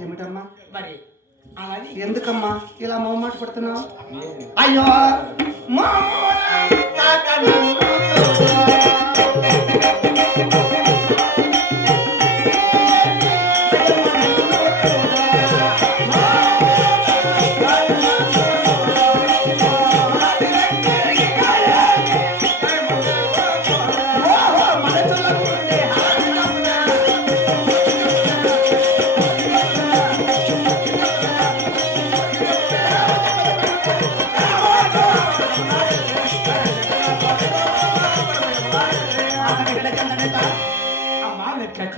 ఏమిటమ్మా మరి ఎందుకమ్మా ఇలా మొహమాట పడుతున్నావు? అయ్యో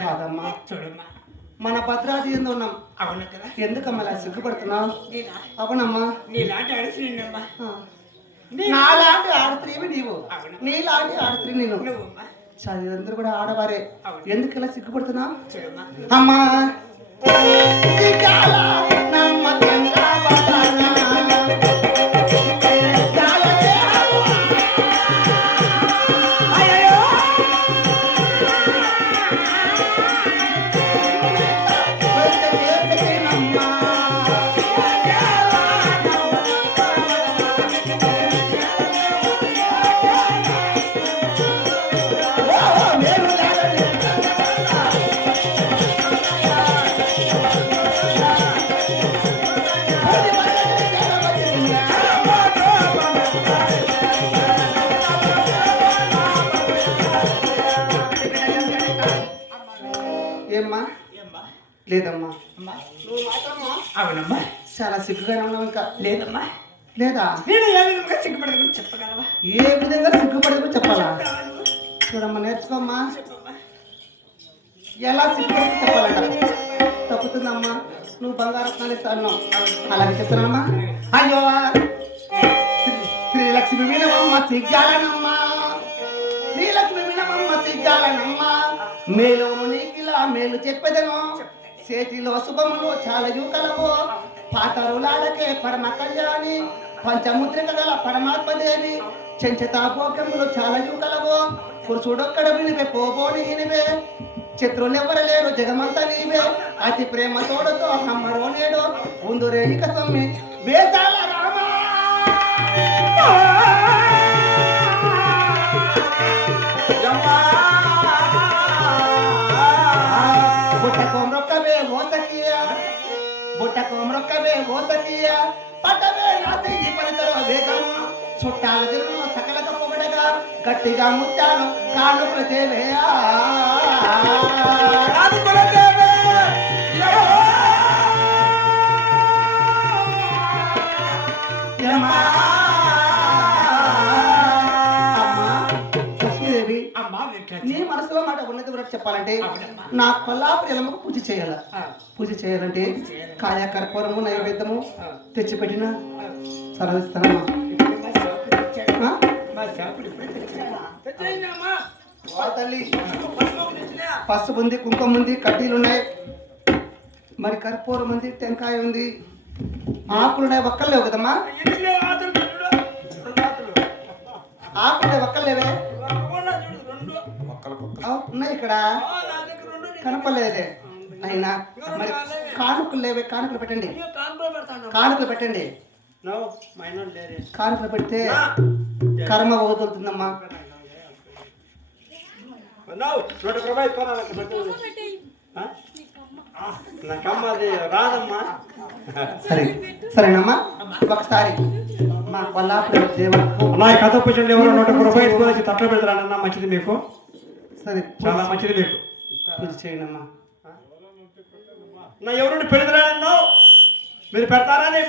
కాదమ్మా, చూడమ్మా మన భద్రాది ఎందు ఉన్నాం. అవును కదా, ఎందుకమ్మా ఇలా సిగ్గుపడుతున్నావు? అవునమ్మా, నీలాంటి ఆడస్త్రీనమ్మా. నాలాంటి ఆడస్త్రీవి నీవు, నీలాంటి ఆడస్త్రీ నేను. చదివందరూ కూడా ఆడవారే, ఎందుకు ఇలా సిగ్గుపడుతున్నావు? అమ్మా లేదమ్మా, అవునమ్మా చాలా సిగ్గుగానే ఉన్నావు. ఇంకా లేదమ్మా, లేదా నేను ఏ విధంగా సిగ్గుపడదు చెప్పగలవా? ఏ విధంగా సిగ్గుపడదు చెప్పాలా? చూడమ్మా, నేర్చుకోమ్మా, ఎలా సిగ్గుపడదు చెప్పాలంట. తప్పుతుందమ్మా, నువ్వు బంగారత్నాలు ఇస్తాను అలాగే చెప్తున్నామ్మా. అయ్యో శ్రీలక్ష్మి వినవమ్మ సిగ్గాలనమ్మా, శ్రీలక్ష్మి వినవమ్మ సిగ్గాలనమ్మా, మేలును నీకిలా మేలు చెప్పేదను, చేతిలో శుభములు చాలా యుకలవు, పాతరులాడకే పరమ కళ్యాణి, పంచముద్రిక గల పరమాత్మదేవి, చెంచతా భోగములు చాలా యుకలవు, పురుషుడొక్కడ వినివే పోబోని ఇనివే, శత్రులెవ్వరు లేరు జగమంతా నీవే, అతి ప్రేమ తోడుతో నమ్మరో నేడు ఉందురే ఇక సొమ్మి వేదాల రామా. చుట్టాల దిల్లు సకల తప్పబడగా గట్టిగా ముత్తాను కానుకలు దేవయ్యా. లక్ష్మీదేవి, నీ మనసులో మాట ఉన్నది వరకు చెప్పాలంటే నా కొల్లాపురి ఎలమకు పూజ చేయాల. పూజ చేయాలంటే కాయ కర్పూరము నైవేద్యము తెచ్చిపెట్టిన సరవిస్తానమ్మా. పసుపు ఉంది, కుంకుమ ఉంది, కడ్డీలు ఉన్నాయి, మరి కర్పూరం ఉంది, టెంకాయ ఉంది, ఆకులు ఉన్నాయి. ఒక్కలు లేవు కదమ్మా? ఆకులు ఒక్కలేవే ఉన్నాయి ఇక్కడ, కనపలేదే. అయినా మరి కానుకలు లేవే, కానుకలు పెట్టండి, కానుకలు పెట్టండి. కానుకలు పెడితే కర్మ వదులుతుందమ్మా. సరే సరేనమ్మా, ఒకసారి మా కొల్లాపురి నా కథ పూజలు ఎవరో 100 రూపాయలు తట్లో పెడతారన్న, మంచిది మీకు. సరే, చాలా మంచిది మీకు. పూజ చేయండి అమ్మా. నా ఎవరు పెడతారన్నావు, మీరు పెడతారా? నేను